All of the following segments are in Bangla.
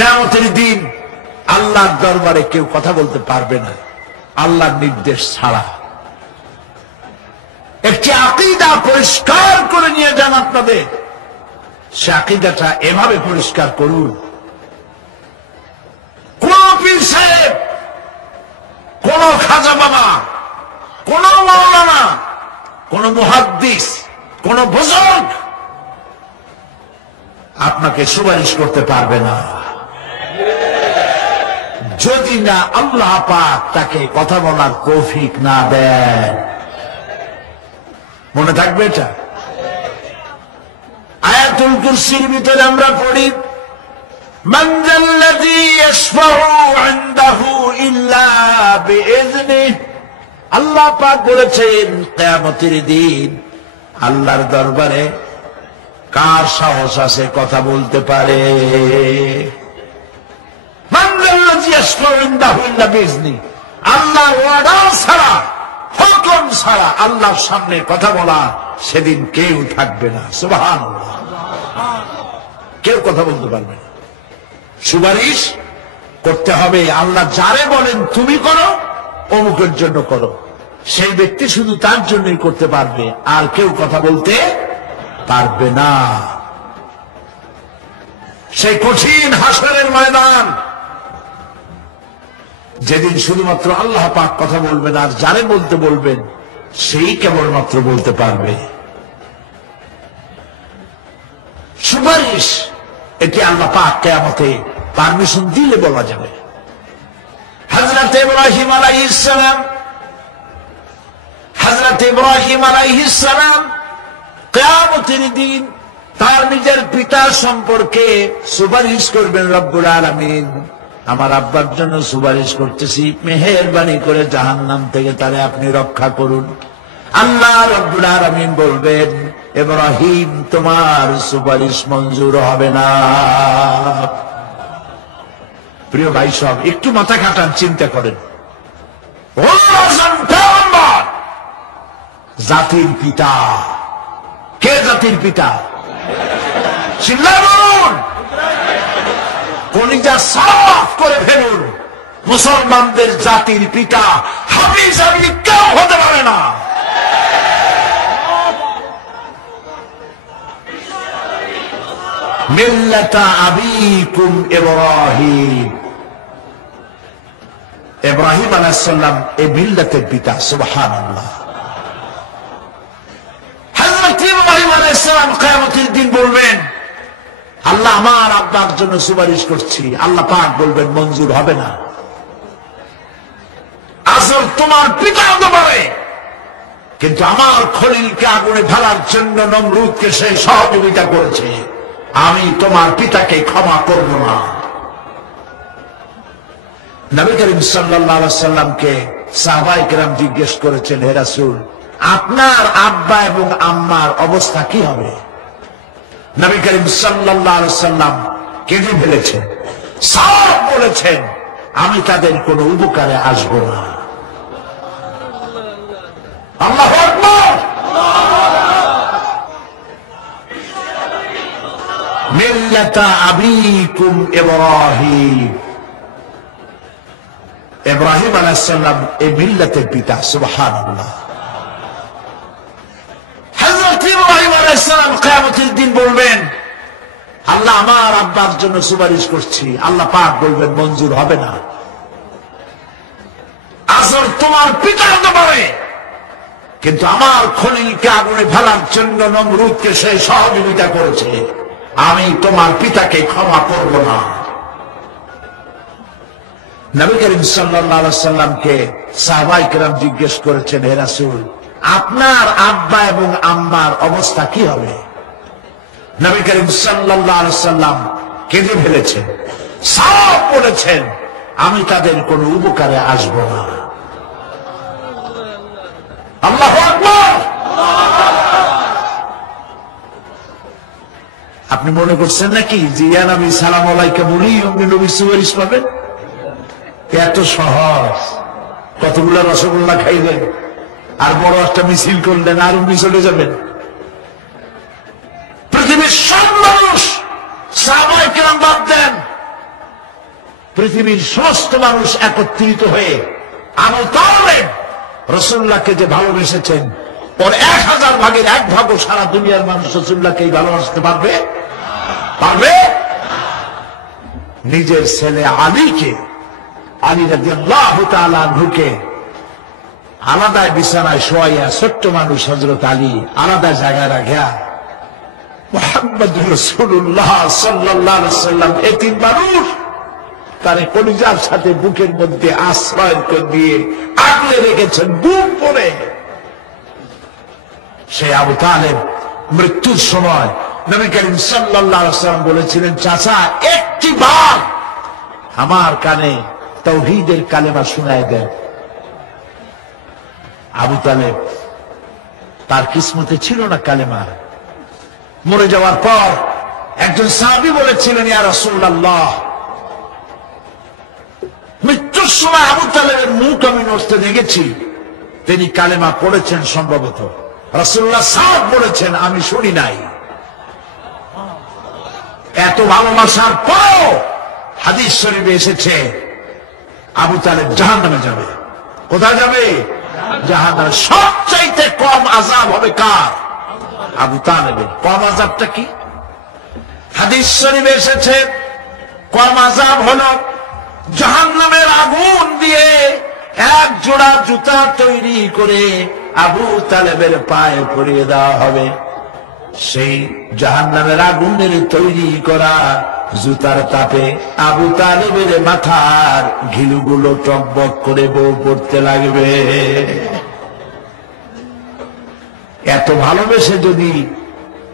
কিয়ামতের দিন আল্লাহর দরবারে কেউ কথা বলতে পারবে না আল্লাহর নির্দেশ ছাড়া। একটি আকীদা পরিষ্কার করে নিয়ে যান আপনাদের। সে আকীদাটা এভাবে পরিষ্কার করুন, কোন পীর সাহেব, কোন খাজা বাবা, কোন মাওলানা, কোন মুহাদ্দিস, কোন বুজুর্গ আপনাকে সুপারিশ করতে পারবে না যদি না আল্লাহ পাক তাকে কথা বলার তৌফিক না দেন। মনে থাকবে এটা। আয়াতুল কুরসির ভিতরে আমরা পড়ি, মান যাল্লাযী ইয়াশফাউ ইনদাহু ইল্লা বিইযনিহি। আল্লাহ পাক বলেছেন কিয়ামতের দিন আল্লাহর দরবারে কার সাহস আছে কথা বলতে পারে? মান যাল্লাযী ইয়াশফাউ ইনদাহু ইল্লা বিইযনিহি। আল্লাহর অর্ডার ছাড়া, হুকুম ছাড়া আল্লাহর সামনে কথা বলা সেদিন কেউ থাকবে না। সুবহানাল্লাহ। কেউ কথা বলতে পারবে না। সুপারিশ করতে হবে আল্লাহ যারে বলেন তুমি করো, অমুকের জন্য করো, সেই ব্যক্তি শুধু তার জন্যই করতে পারবে, আর কেউ কথা বলতে পারবে না। সেই কঠিন হাসরের ময়দান, যেদিন শুধুমাত্র আল্লাহ পাক কথা বলবেন, আর যারে বলতে বলবেন সেই কেবলমাত্র বলতে পারবে। সুপারিশ এটি আল্লাহ পাক কিয়ামতে পারমিশন দিলে বলা যাবে। হযরত ইব্রাহিম আলাইহিস সালাম কিয়ামতের দিন তার নিজের পিতা সম্পর্কে সুপারিশ করবেন। রব্বুল আলামিন, আমার আব্বার জন্য সুপারিশ করতেছি, মেহেরবানি করে জাহান্নাম থেকে তারে আপনি রক্ষা করুন। আল্লাহ রব্বুল আলামিন বলবেন, ইব্রাহিম তোমার সুপারিশ মঞ্জুর হবে না। প্রিয় ভাই সব, একটু মাথা খাটান, চিন্তা করেন। জাতির পিতা কে? জাতির পিতা চিল্লাবুন, কলিজা সাফ করে ফেলুন। মুসলমানদের জাতির পিতা হাফিজ আলী কেউ হতে পারে না। মিল্লাতা আবিকুম ইব্রাহিম। ইব্রাহিম আলাইহিস সালাম এই মিল্লাতের পিতা। সুবহানাল্লাহ। হযরত ইব্রাহিম আলাইহিস সালাম কিয়ামতের দিন বলবেন, আল্লাহ আমার আব্বার জন্য সুপারিশ করছি। আল্লাহ পাক বলবেন মঞ্জুর হবে না। আসল তোমার পিতা হতে পারে, কিন্তু আমার খলিলকে আগুনে ফেলার জন্য নমরুদকে সে সহযোগিতা করেছে, আমি তোমার পিতাকে ক্ষমা করব না। নবী করিম সাল্লাল্লাহু আলাইহি ওয়াসাল্লামকে সাহাবায়ে কেরাম জিজ্ঞেস করেছেন, হে রাসূল, আপনার আব্বা এবং আম্মার অবস্থা কি হবে? নবী করিম সাল্লাল্লাহু আলাইহি ওয়াসাল্লাম কেঁদে ফেলেছেন, সব বলেছেন, আমি তাদের কোনো উপকারে আসব না। আল্লাহু আকবার। মিল্লাতা আবিকুম ইব্রাহিম। ইব্রাহিম আলাইহিস সালাম এই মিল্লাতের পিতা। সুবহানাল্লাহ। হযরত ইব্রাহিম আলাইহিস সালাম কিয়ামতের দিন বলবেন, আল্লাহ আমার আব্বার জন্য সুপারিশ করছি। আল্লাহ পাক বলবেন মঞ্জুর হবে না। আসল তোমার পিতা হতে পারে, কিন্তু আমার খলিলকে আগুনে ফেলার জন্য নমরুদকে সে সহযোগিতা করেছে, আমি তোমার পিতাকে ক্ষমা করব না। নবী করিম সাল্লাল্লাহু আলাইহি ওয়াসাল্লামকে সাহাবায়ে কেরাম জিজ্ঞেস করেছেন, হে রাসূল, আপনার আব্বা এবং আম্মার অবস্থা কি হবে? নবী করিম সাল্লাল্লাহু আলাইহি ওয়াসাল্লাম কেঁদে ফেলেছেন, সব বলেছেন, আমি তাদের কোনো উপকারে আসব না। আল্লাহু আকবার। আপনি মনে করছেন নাকি যে ইয়া নবী সালাম আলাইকা বলি অমনি নবীর সুপারিশ পাবেন? এত সহজ। কতগুলা রসগোল্লা খাইবেন আর বড় একটা মিছিল করলেন আর উনি চলে যাবেন। পৃথিবীর সব মানুষ সাহাবায়ে কেরাম বাদ দেন, পৃথিবীর সমস্ত মানুষ একত্রিত হয়ে আবু তালেব রাসূলুল্লাহকে যে ভালোবেসেছেন, ওর 1000 ভাগের 1 ভাগও সারা দুনিয়ার মানুষ রাসূলুল্লাহকেই ভালোবাসতে পারবে? নিজের ছেলে আলীকে, আলী রাদিয়াল্লাহু তাআলা আনহুকে আলাদা বিছানায় শোয়াইয়া, ছোট্ট মানুষ হযরত আলী আলাদা জায়গায় রাখিয়া মুহাম্মদুর রাসূলুল্লাহ সাল্লাল্লাহু আলাইহি ওয়াসাল্লাম এতিম মানুষ তারে কলিজার সাথে বুকের মধ্যে আশ্রয় করে দিয়ে আগলে রেখেছেন বুক পরে। সে আবু তালেব মৃত্যুর সময় নবী করিম সাল্লাল্লাহু আলাইহি ওয়াসাল্লাম বলেছিলেন, চাচা একটিবার আমার কানে তাওহীদের কালেমা শোনায় দেন। আবু তালেব তার কিসমতে ছিল না কালেমা। মরে যাওয়ার পর একজন সাহাবী বলেছিলেন, ইয়া রাসূলুল্লাহ, মৃত্যুর সময় আবু তালেবের মুখ আমি নড়তে দেখেছি, তিনি কালেমা পড়েছেন সম্ভবত। রাসূলুল্লাহ সাদ বলেছেন, আমি শুনি নাই। এত ভালোবাসার পরও হাদিস শরীফে এসেছে আবু তালেব জাহান্নামে যাবে। কোথায় যাবে? জাহান্নামে। সবচাইতে কম আযাব হবে কার? আবু তালেবের। কম আযাবটা কি? হাদিস শরীফে এসেছে কম আযাব হলো জাহান্নামের আগুন দিয়ে 1 জোড়া জুতা তৈরি করে আবু তালেবের পায়ে পরিয়ে দেওয়া হবে। সেই জাহান্নামের আগুনের তৈরি করা জুতার তাপে আবু তালেবের মাথার ঘিলুগুলো টকবক করে বউ পড়তে লাগবে। এত ভালোবেসে যদি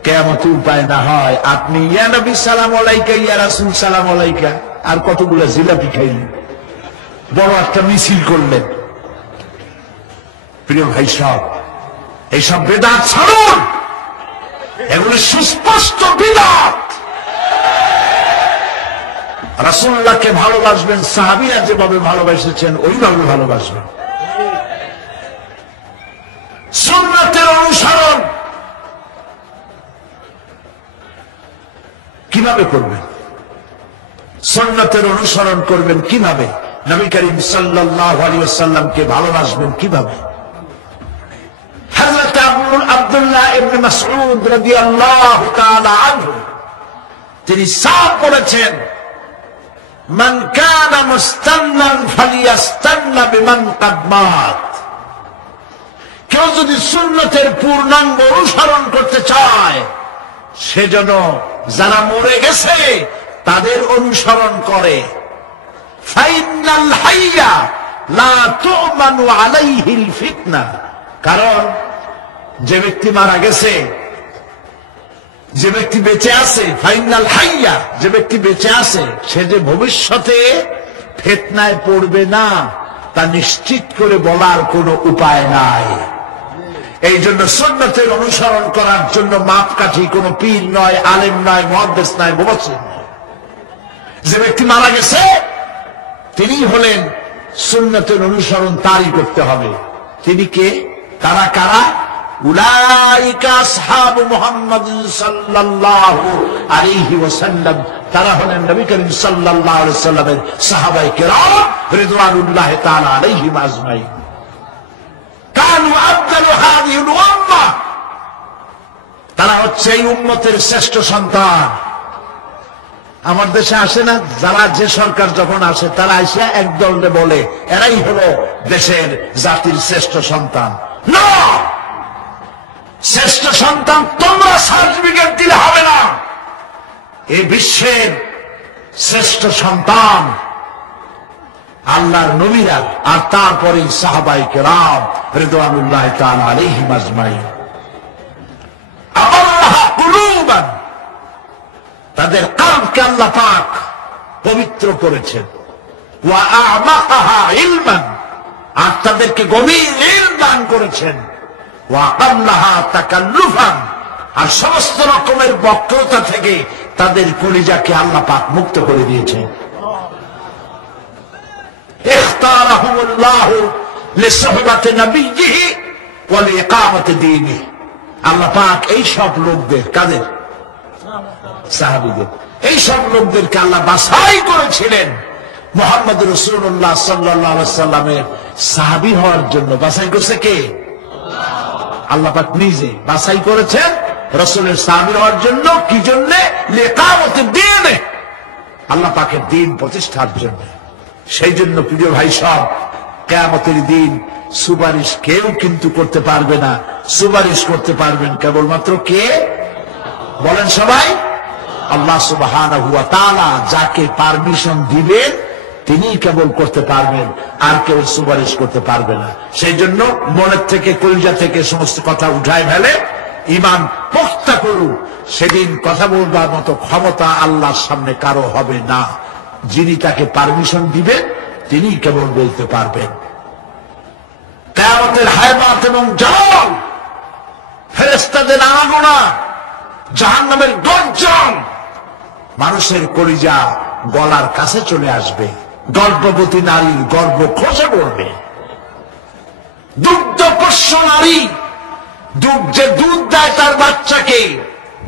কিয়ামতে উপায় না হয়, আপনি ইয়া নবী সালাম আলাইকা, ইয়া রাসূল সালাম আলাইকা আর কতগুলো জিলাপি খাইলেন, বড় একটা মিছিল করলেন। প্রিয় ভাই সব, এইসব বেদাত ছাড়ুন, এগুলো সুস্পষ্ট বিদআত। রাসূলুল্লাহকে ভালোবাসবেন, সাহাবীরা যেভাবে ভালোবেসেছেন ওইভাবে ভালোবাসবেন। সুন্নাতের অনুসরণ কিভাবে করবেন? সুন্নাতের অনুসরণ করবেন কিভাবে? নবী করিম সাল্লাল্লাহু আলাইহি ওয়াসাল্লামকে ভালোবাসবেন কিভাবে? হযরত আব্দুল্লাহ ইবনে মাসউদ রাদিয়াল্লাহু তাআলা আনহু তিনি সাফ বলেছেন, মান কানা মুস্তান্নান ফালিয়াস্তান্না বিমান ক্বাদ মাত। কেউ যদি সুন্নতের পূর্ণাঙ্গ অনুসরণ করতে চায়, সেজন্য যারা মরে গেছে তাদের অনুসরণ করে। ফাইনাল হাইয়া লা তু'মানু আলাইহিল ফিতনা। কারণ যে ব্যক্তি মারা গেছে, যে ব্যক্তি বেঁচে আছে, ফাইনাল হাইয়া, যে ব্যক্তি বেঁচে আছে সে যে ভবিষ্যতে ফিতনায় পড়বে না তা নিশ্চিত করে বলার কোনো উপায় নাই। এই জন্য সুন্নতের অনুসরণ করার জন্য মাপকাঠি কোনো পীর নয়, আলেম নয়, মুহাদ্দিস নয়, মুফাসসির নয়। যে ব্যক্তি মারা গেছে তিনি হলেন সুন্নতের অনুসরণ তারই করতে হবে। তিনি কে? তারা কারা? উলাইকা আসহাবু মুহাম্মদ সাল্লাল্লাহু আলাইহি ওয়াসাল্লাম। তারা হলেন নবী করিম সাল্লাল্লাহু আলাইহি ওয়াসাল্লামের সাহাবায়ে কেরাম রিদওয়ানুল্লাহি তাআলা আলাইহিম আজমাইন। কানু আফদালু হাযিহিল উম্মাহ। তারা হচ্ছে এই উম্মতের শ্রেষ্ঠ সন্তান। আমার দেশে আসে না যারা, যে সরকার যখন আসে তারা এসে একদলে বলে এরাই হলো দেশের জাতির শ্রেষ্ঠ সন্তান। না, শ্রেষ্ঠ সন্তান তোমরা সার্টিফিকেট দিলে হবে না। এই বিশ্বের শ্রেষ্ঠ সন্তান আল্লাহর নবীরা, আর তারপরে সাহাবায়ে কেরাম রিদওয়ানুল্লাহি তাআলা আলাইহিম আজমাইন। আল্লাহ কুলুবান, তাদের কলবকে আল্লাহ পাক পবিত্র করেছেন। ওয়া আ'মাকাহা ইলমান, আর তাদেরকে গভীর ইলম দান করেছেন। ওয়া আল্লাহা তাকাল্লুফান, আর সমস্ত রকমের বক্রতা থেকে তাদের কলিজাকে আল্লাহ পাক মুক্ত করে দিয়েছেন। ইখতারাহুমুল্লাহু লিসুহবাতি নবিয়্যিহি ওয়া লিইকামাতি দীনিহি। আল্লাহ পাক এই সব লোকদের, কাদের? সাহাবীদের, এই সব লোকদেরকে আল্লাহ বাছাই করেছিলেন মুহাম্মদ রাসূলুল্লাহ সাল্লাল্লাহু আলাইহি ওয়াসাল্লামের সাহাবী হওয়ার জন্য বাছাই করছে কে? আল্লাহ পাক নিজে বাছাই করেছেন রাসূলের সাহাবী হওয়ার জন্য। কি জন্য? লিকামতিদ দ্বীন, আল্লাহ পাকের দ্বীন প্রতিষ্ঠার জন্য। সেই জন্য প্রিয় ভাই সব, কিয়ামতের দিন সুপারিশ কেউ কিন্তু করতে পারবে না। সুপারিশ করতে পারবেন কেবলমাত্র কে? বলেন সবাই। আল্লাহ সুবহানাহু ওয়া তাআলা যাকে পারমিশন দিবেন তিনি কেবল করতে পারবেন, আর কেউ সুপারিশ করতে পারবে না। সেই জন্য মনের থেকে, কলিজা থেকে সমস্ত কথা উঠায় ফেলে ঈমান পোক্তা করুন। সেদিন কথা বলবার মতো ক্ষমতা আল্লাহর সামনে কারো হবে না। যিনি তাকে পারমিশন দিবেন তিনি কেবল বলতে পারবেন। কিয়ামতের হায়বাত এবং জল, ফেরেশতাদের আনাগোনা, জাহান্নামের গর্জন, মানুষের কলিজা গলার কাছে চলে আসবে। গর্ভবতী নারীর গর্ভ খসে পড়বে। দুগ্ধপোষ্য নারী, যে দুধ দেয় তার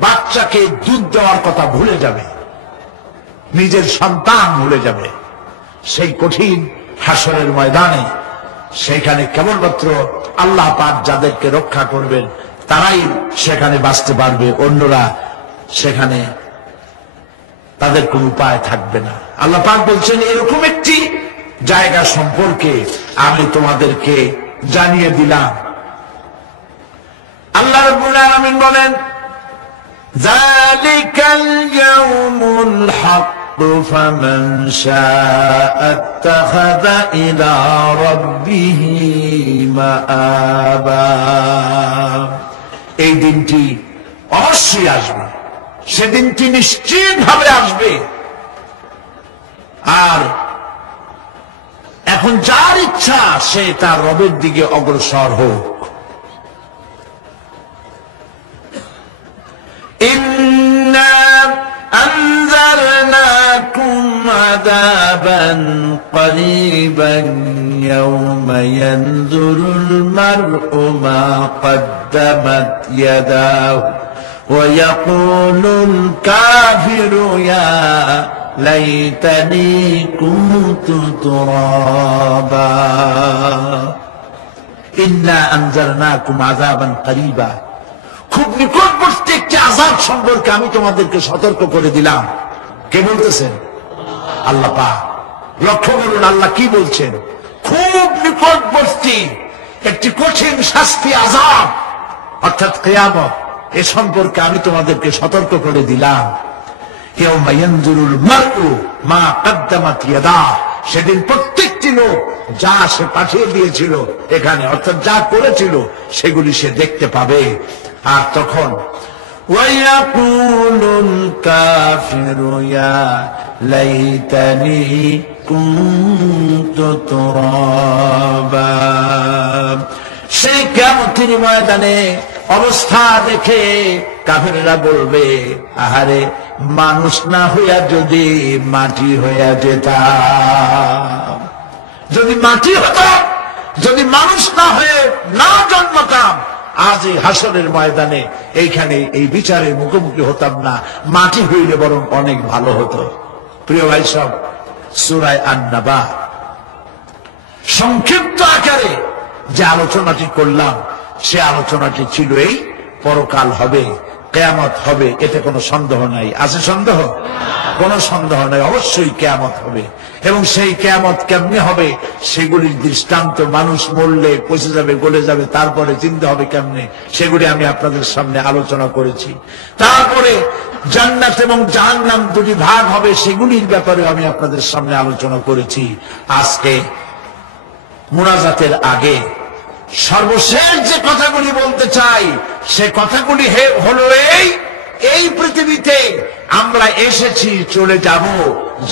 বাচ্চাকে দুধ দেওয়ার কথা ভুলে যাবে, নিজের সন্তান ভুলে যাবে। সেই কঠিন হাসরের ময়দানে, সেখানে কেবলমাত্র আল্লাহ পাক যাদেরকে রক্ষা করবেন তারাই সেখানে বাঁচতে পারবে। অন্যরা সেখানে তাদের কোন উপায় থাকবে না। আল্লাহ পাক বলছেন এরকম একটি জায়গা সম্পর্কে আমি তোমাদেরকে জানিয়ে দিলাম। আল্লাহ রাব্বুল আলামিন বলেন, যালিকাল ইয়াউমুল হক ফামান শাআ ইত্তাখাযা ইলা রাব্বিহি মাআবা। এই দিনটি অবশ্যই আসবে, সেদিনটি নিশ্চিত ভাবে আসবে। আর এখন যার ইচ্ছা সে তার রবের দিকে অগ্রসর হোক। ইন্না আনজারনাকুম আযাবান করিবান ইয়াওমা ইয়ানজুরুল মার'উ মা কদ্দামাত ইয়াদাহু ويقول الكافر يا ليتني كنت ترابا إنا أنذرناكم عذابا قريبا। খুব নিকটবর্তী একটি আযাব সম্পর্কে আমি তোমাদেরকে সতর্ক করে দিলাম। কে বলতেছেন? আল্লাহ পাক। লক্ষ্য করুন আল্লাহ কি বলছেন। খুব নিকটবর্তী একটি কঠিন শাস্তি, আযাব, অর্থাৎ কিয়ামত, এ সম্পর্কে আমি তোমাদেরকে সতর্ক করে দিলাম। ইয়াউমা ইয়ানজুরুল মার'উ মা কদ্দামাত ইয়াদাহু, সেদিন প্রত্যেকটি লোক যা সে পাঠিয়ে দিয়েছিল এখানে, অর্থাৎ যা করেছিল সেগুলি সে দেখতে পাবে। আর তখন ওয়ায়াকুলুল কাফিরু ইয়া লাইতানি কুনতু তুরাবা। সেই কিয়ামতের ময়দানে অবস্থা দেখে কাফেররা বলবে, আহারে মানুষ না হইয়া যদি মাটি হইয়া যেতাম, যদি মাটি হতাম, যদি মানুষ না হয়ে না জন্মতাম, আজ এই হাসরের ময়দানে এইখানে এই বিচারের মুখোমুখি হতাম না, মাটি হইলে বরং অনেক ভালো হতো। প্রিয় ভাই সব, সূরা আন-নাবা সংক্ষিপ্ত আকারে যে আলোচনাটি করলাম, সে আলোচনাটি ছিল এই পরকাল হবে, কিয়ামত হবে, এতে কোনো সন্দেহ নাই। আছে সন্দেহ? কোনো সন্দেহ নাই, অবশ্যই কিয়ামত হবে। এবং সেই কিয়ামত কেমনে হবে সেগুলির দৃষ্টান্ত, মানুষ মরলে পচে যাবে, গলে যাবে, তারপরে চিন্তা হবে কেমনে, সেগুলি আমি আপনাদের সামনে আলোচনা করেছি। তারপরে জান্নাত এবং জাহান্নাম দুটি ভাগ হবে, সেগুলির ব্যাপারে আমি আপনাদের সামনে আলোচনা করেছি। আজকে মুনাজাতের আগে সর্বশেষ যে কথাগুলি বলতে চাই, সে কথাগুলি হলো এই পৃথিবীতে আমরা এসেছি, চলে যাব,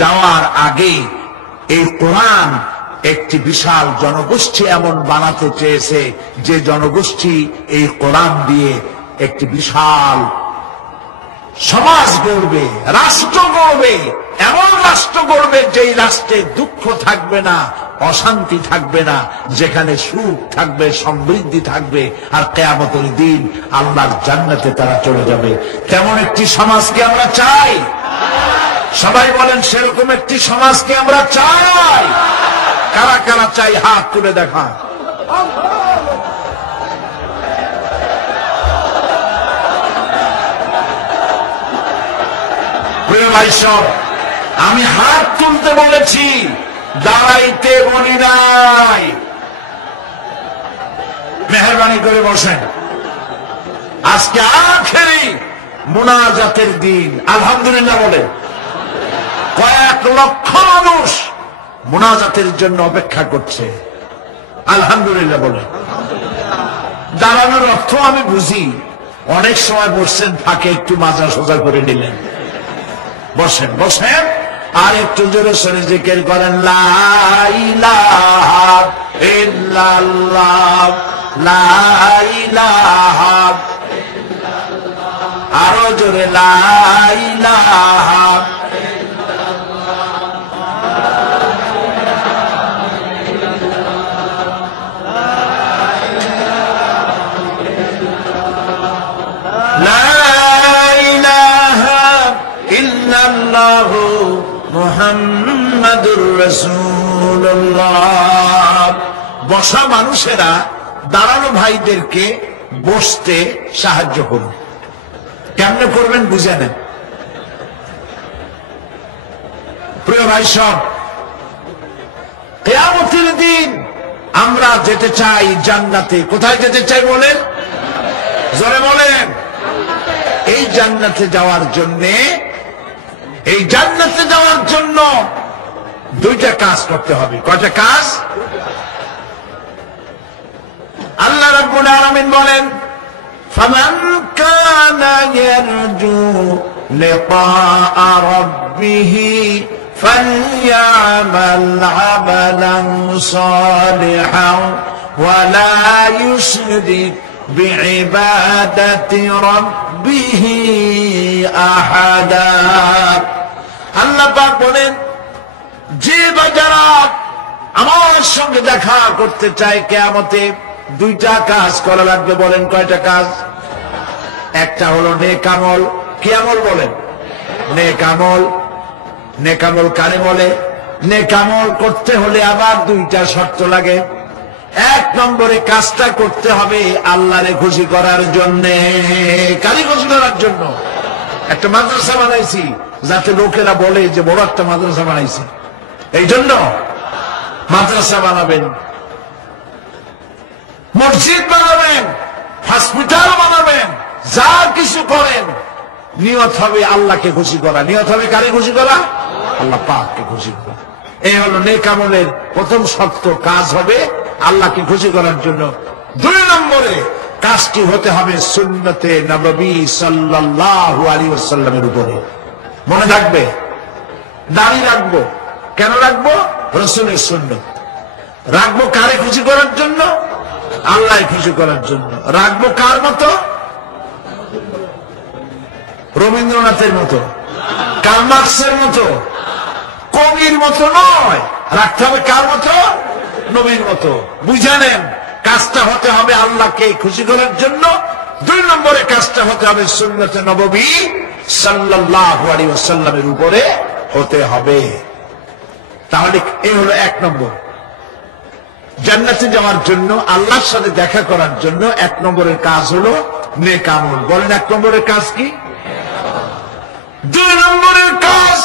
যাওয়ার আগে এই কোরআন একটি বিশাল জনগোষ্ঠী এমন বানাতে চেয়েছে যে জনগোষ্ঠী এই কোরআন দিয়ে একটি বিশাল সমাজ গড়বে, রাষ্ট্র গড়বে, এমন রাষ্ট্র গড়বে যেই রাষ্ট্রে দুঃখ থাকবে না, অশান্তি থাকবে না, যেখানে সুখ থাকবে, সমৃদ্ধি থাকবে, আর কিয়ামতের দিন আল্লাহর জান্নাতে তারা চলে যাবে। তেমন একটি সমাজকে আমরা চাই। সবাই বলেন সেরকম একটি সমাজকে আমরা চাই। কারা কারা চাই হাত তুলে দেখা। প্রিয় ভাই সব, আমি হাত তুলতে বলেছি, দাঁড়াইতে বলি নাই। মেহরবানি করে বসেন। আজকে আখেরি মুনাজাতের দিন। আলহামদুলিল্লাহ বলে কয়েক লক্ষ মানুষ মুনাজাতের জন্য অপেক্ষা করছে। আলহামদুলিল্লাহ বলে। দাঁড়ানোর অর্থ আমি বুঝি, অনেক সময় বসছেন, ফাঁকে একটু মাজা সোজা করে নিলেন। বসেন বসেন, আর একটু জোরে সরে জিকির করেন, লা ইলাহা ইল্লাল্লাহ, লা ইলাহা, আরো জোরে, লা ইলাহা। মুহাম্মাদুর রাসূলুল্লাহ। বসা মানুষেরা দাঁড়ানো ভাইদেরকে বসতে সাহায্য করুন। কেমনে করবেন বুঝে নেন। প্রিয় ভাই সব, কিয়ামতের দিন আমরা যেতে চাই জান্নাতে। কোথায় যেতে চাই বলেন? জোরে বলেন। এই জান্নাতে যাওয়ার জন্যে, এই জান্নাতে যাওয়ার জন্য দুইটা কাজ করতে হবে। কয়টা কাজ? আল্লাহ রাব্বুল আলামিন বলেন, ফামান কানা ইয়ারজু লিকাআ রাব্বিহ ফালইয়ামাল আমালান সালিহান ওয়া লা ইউশরিক বিইবাদাতি রাব্বিহ আহাদা। আল্লাহ পাক বলেন, যে বাজারা আমার সঙ্গে দেখা করতে চায় কিয়ামতে, দুইটা কাজ করা লাগবে। বলেন কয়টা কাজ? একটা হলো নেক আমল। কি আমল বলেন? নেক আমল। নেক আমল কারে বলে? নেক আমল করতে হলে আবার দুইটা শর্ত লাগে। এক নম্বরে কাজটা করতে হবে আল্লাহরে খুশি করার জন্যে। কারে খুশি করার জন্য? একটা মাদ্রাসা বানাইছি যাতে লোকেরা বলে যে বড় একটা মাদ্রাসা বানাইছি, এই জন্য মাদ্রাসা বানাবেন, মসজিদ বানাবেন, হসপিটাল বানাবেন, যা কিছু করেন নিয়ত হবে আল্লাহকে খুশি করা। নিয়ত হবে কারে খুশি করা? আল্লাহ পাককে খুশি করা। এই হলো নেক আমলের প্রথম শর্ত। কাজ হবে আল্লাহকে খুশি করার জন্য। দুই নম্বরে কাজটি হতে হবে সুন্নতে নববী সাল্লাল্লাহু আলাইহি ওয়াসাল্লামের উপরে। মনে থাকবে, দাড়ি রাখবো। কেন রাখবো? রাসূলের সুন্নত। রাখবো কারে খুশি করার জন্য? আল্লাহ খুশি করার জন্য। রাখবো কার মতো? রবীন্দ্রনাথের মতো, কার্ল মার্কসের মতো, কবির মতো নয়। রাখতে হবে কার মতো? নবীর মতো। বুঝে নেন, কাজটা হতে হবে আল্লাহকে খুশি করার জন্য। দুই নম্বরে কাজটা হতে হবে সুন্নতে নববী সাল্লাল্লাহু আলাইহি ওয়াসাল্লামের উপরে হতে হবে। তাহলে এই হলো এক নম্বর। জান্নাতে যাওয়ার জন্য, আল্লাহর সাথে দেখা করার জন্য এক নম্বরের কাজ হলো নেক আমল। বলেন এক নম্বরের কাজ কি? দুই নম্বরের কাজ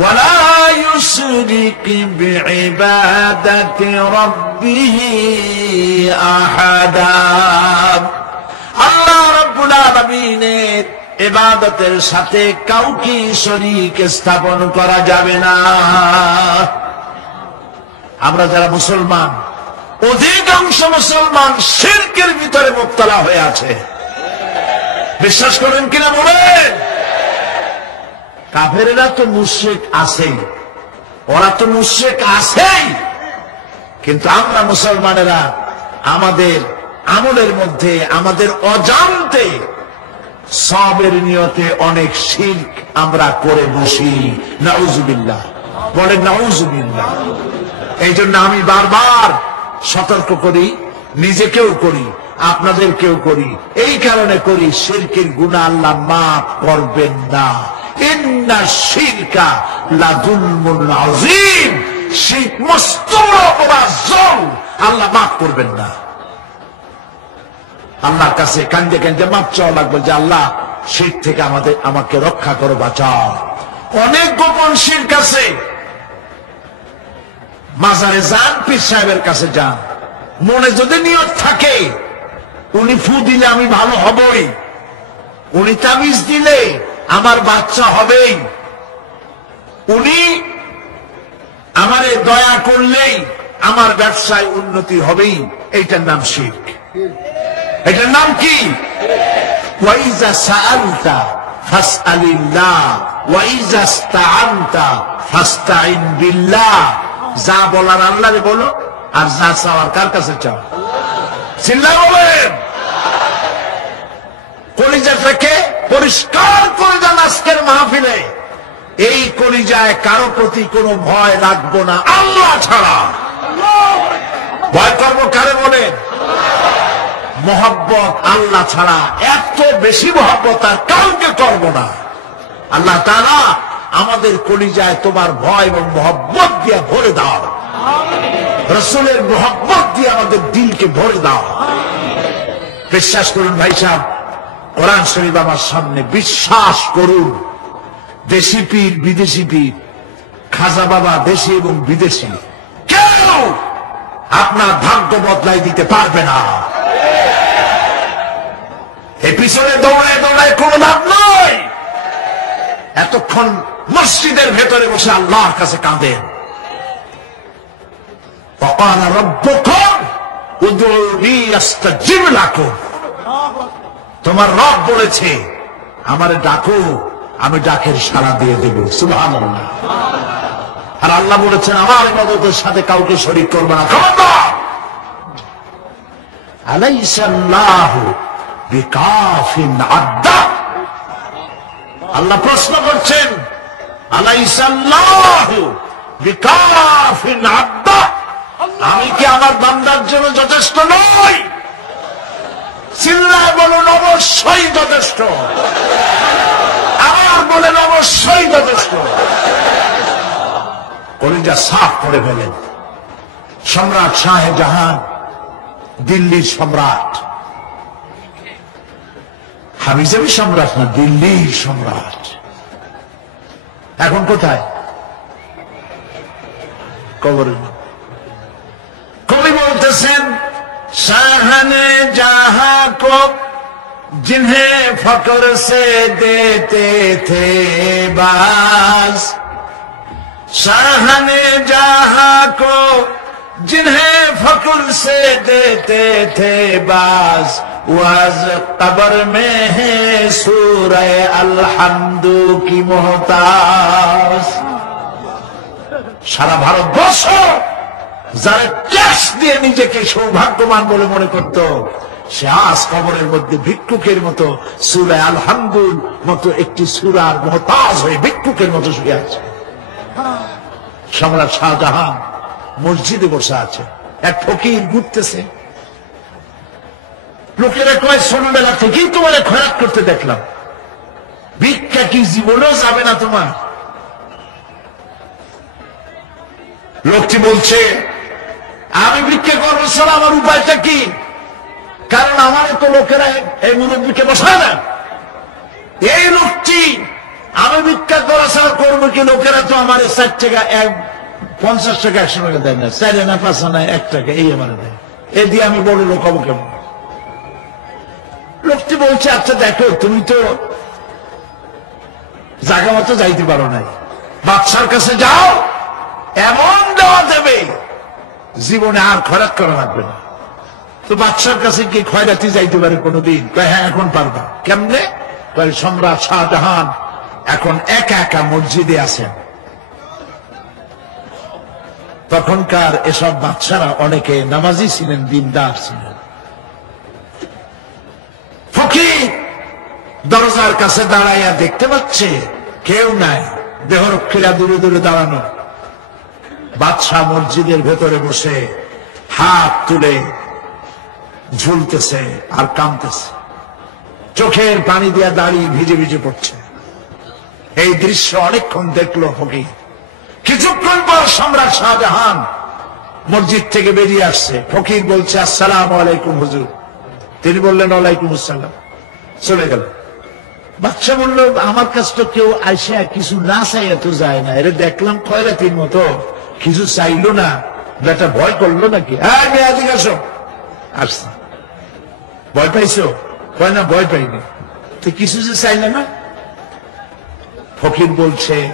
ওয়ালা ইউশরিক বিইবাদাতি রাব্বিহ আহাদা। আল্লাহ রাব্বুল আলামিনের ইবাদতের সাথে কাউকে শরীক স্থাপন করা যাবে না। আমরা যারা মুসলমান, অধিকাংশ মুসলমান শিরকের ভিতরে মুবতলা হয়ে আছে। বিশ্বাস করেন কিনা বলেন? কাফেরেরা তো মুশরিক আছেই, ওরা তো মুশরিক আছেই, কিন্তু আমরা মুসলমানেরা আমাদের আমলের মধ্যে, আমাদের অজান্তে সবের নিয়তে অনেক শিরক আমরা করে বসি। নাউজুবিল্লাহ। বলেন নাউজুবিল্লাহ। এই জন্য আমি বারবার সতর্ক করি, নিজেকেও করি, আপনাদেরকেও করি। এই কারণে করি, শিরকের গুনাহ আল্লাহ মাফ করবেন না। ইন্না শিরকা লাযুলমুন আযীম, শিরক মস্ত বড় অপরাধ, জুলম, আল্লাহ মাফ করবেন না। আল্লাহর কাছে কান্দে কান্দে মাপ চাওয়া লাগবে যে আল্লাহ শিরক থেকে আমাকে রক্ষা করো, বাঁচাও। অনেক গোপন শিরক আছে। মাজারে যান, পীর সাহেবের কাছে যান, মনে যদি নিয়ত থাকে উনি ফু দিলে আমি ভালো হবই, উনি তাবিজ দিলে আমার বাচ্চা হবেই, উনি আমারে দয়া করলেই আমার ব্যবসায় উন্নতি হবেই, এইটার নাম শিরক। এটার নাম কি? ওয়াইজা সাআলতা ফাসআলিল্লাহ ওয়াইজা ইসতাআনতা ফাসতাইন বিল্লাহ। যা বলার আল্লাহরে বলো, আর যা চাওয়ার কার কাছে চাও? চিল্লায় বলেন। কলিজাটাকে পরিষ্কার করে যান আজকের মাহফিলে। এই কলিজায় কারো প্রতি কোনো ভয় রাখবো না আল্লাহ ছাড়া। ভয় করবো কারে বলেন? মহব্বত আল্লাহ ছাড়া, এত বেশি মহব্বত আর কাউকে করবো না। আল্লাহ তাআলা আমাদের কলিজায় তোমার ভয় এবং মহব্বত দিয়ে ভরে দাও, রাসূলের মহব্বত দিয়ে আমাদের দিলকে ভরে দাও। বিশ্বাস করুন ভাই সাহেব, কোরআন শরীফ আমার সামনে, বিশ্বাস করুন, দেশি পীর বিদেশি পীর, খাজা বাবা দেশি এবং বিদেশি, কেউ আপনার ভাগ্য বদলাই দিতে পারবে না। এই পিছনে দৌড়ায় দৌড়ায় কোনো লাভ নয়। এতক্ষণ মসজিদের ভেতরে বসে আল্লাহর কাছে কাঁদেন। وقال ربكم ادعوني استجب لكم। তোমার রব বলেছে আমারে ডাকো, আমি ডাকের সাড়া দিয়ে দেব। সুবহানাল্লাহ। আর আল্লাহ বলেছেন আমার ইবাদতের সাথে কাউকে শরীক করবে না। খবরদার। আলাইসাল্লাহু বিকাফিন আব্দা। আল্লাহ প্রশ্ন করছেন আলাইসাল্লাহু বিকাফিন আব্দা, আমি কি আমার বান্দার জন্য যথেষ্ট নই? চিল্লায় বলুন অবশ্যই যথেষ্ট। আবার বলেন অবশ্যই যথেষ্ট। কলিজা সাফ করে ফেলেন। সম্রাট শাহজাহান, দিল্লির সম্রাট, হাবিজাবি সম্রাট না, দিল্লির সম্রাট। এখন কোথায়? কবরে। কবি বলতেছেন শাহনে জাহাं को जिन्हें फक्र से देते थे बाज, शाहने जहां को जिन्हें फक्र से देते थे बाज, वाज कब्र में है सूरह अलहम्दु की मोहताज। সারা ভারতবর্ষ যারা ক্যাশ দিয়ে নিজেকে সৌভাগ্যবান বলে মনে করত, সে আজ কবরের মধ্যে ভিক্ষুকের মতো সূরা আল-হামদুর মতো একটি সূরার মুহতাজ হয়ে ভিক্ষুকের মতো শুয়ে আছে। সম্রাট শাহজাহান মসজিদে বসে আছে, এক ফকির ঘুরতেছে। লোকেরা কয় ছোটবেলা থেকেই তোমার খয়রাত করতে দেখলাম, ভিক্ষা কি জীবনেও যাবে না তোমার? লোকটি বলছে আমি ভিক্ষা করবো ছাড়া আমার উপায়টা কি? কারণ আমার তো লোকেরা এই মুরব্বীকে বসায় না। এই লোকটি আমি ভিক্ষা করা ছাড়া করবো কি? লোকেরা তো আমার 60 টাকা 50 টাকা 100 টাকা দেয় না, 4 আনা 5 আনা 1 টাকা এই আমার দেয়, এ দিয়ে আমি বড় লোক হবো কেমন? লোকটি বলছে আচ্ছা দেখো, তুমি তো জায়গা মতো যাইতে পারো নাই, বাদশার কাছে যাও, এমন দেওয়া দেবে জীবনে আর খয়রাত করা লাগবে না। তো বাদশার কাছে কি খয়রাতি যাইতে পারে কোনদিন? হ্যাঁ এখন পারবা। কেমনে? সম্রাট শাহজাহান এখন একা একা মসজিদে আছেন। তখনকার এসব বাদশারা অনেকে নামাজি ছিলেন, দিনদার ছিলেন। ফকির দরজার কাছে দাঁড়াইয়া দেখতে পাচ্ছে কেউ নাই, দেহরক্ষীরা দূরে দূরে দাঁড়ানো। বাদশাহ মসজিদের ভেতরে বসে হাত তুলে ঝুলতেছে আর কাঁদতেছে, চোখের পানি দিয়া দাঁড়িয়ে ভিজে ভিজে পড়ছে। এই দৃশ্য অনেকক্ষণ দেখলো ফকির। কিছুক্ষণ পর সম্রাট শাহজাহান মসজিদ থেকে বেরিয়ে আসছে। ফকির বলছে, আসসালামু আলাইকুম হুজুর। তিনি বললেন, ওয়ালাইকুম আসসালাম। চলে গেল। বাদশা বলল, আমার কাছে তো কেউ আইসা কিছু না চাইয়া তো যায় না, এটা দেখলাম খয়রাতির মতো কিছু চাইলো না, বেটা ভয় করলো নাকি? হ্যাঁ মেয়ে আদিকে আসো। আসছে। ভয় পাইছো? কয় না ভয় পাইনি। তো কিছু যে চাইলে না। ফকির বলছে,